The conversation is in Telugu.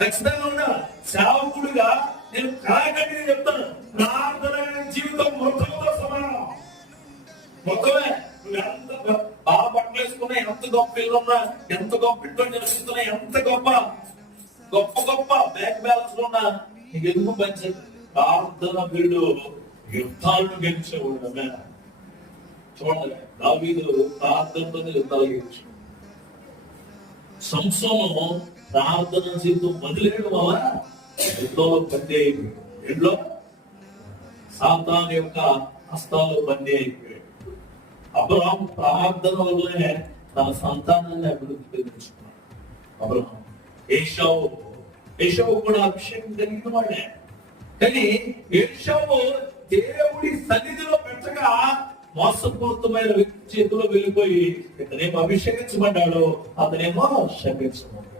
ఖచ్చితంగా ఉండాలి. సేవకుడిగా నేను కళాఖండిగా చెప్తాను, ప్రార్థన జీవితం మొత్తంతో సమానం. మొత్తమే నువ్వు ఎంత బాగా బట్టలు వేసుకున్నా, ఎంత గొప్ప ఇల్లు ఉన్నా, ఎంత గొప్ప ఇంట్లో నిలుస్తున్నా, ఎంత గొప్ప గొప్ప గొప్ప బ్యాంక్ బ్యాలెన్స్ ఉన్నా, నీకు ఎందుకు పంచదు? ప్రార్థన వీడు యుద్ధాలను గెలిచేవాడు. చూడండి, దావీదు ప్రార్థనతోనే యుద్ధాలు గెలిచాడు. సంసోను ప్రార్థన జీవితం వదిలేయడం వల్ల యుద్ధంలో బందీ అయిపోయాడు. ఇంట్లో సాతాను యొక్క హస్తాలు బందీ అయిపోయాడు. అబ్రహాం ప్రార్థన వల్లనే తన సంతానాన్ని అభివృద్ధి తెచ్చుకున్నాడు. అబ్రహాం ఏషావు కూడా అభిషేకం కలిగిన వాడే. కానీ ఏషావు దేవుడి సన్నిధిలో పెట్టగా మోసపూరితమైన వ్యక్తి చేతిలో వెళ్ళిపోయి, ఇతనేమో అభిషేకించబడ్డాడు, అతనేమో శపించబడ్డాడు.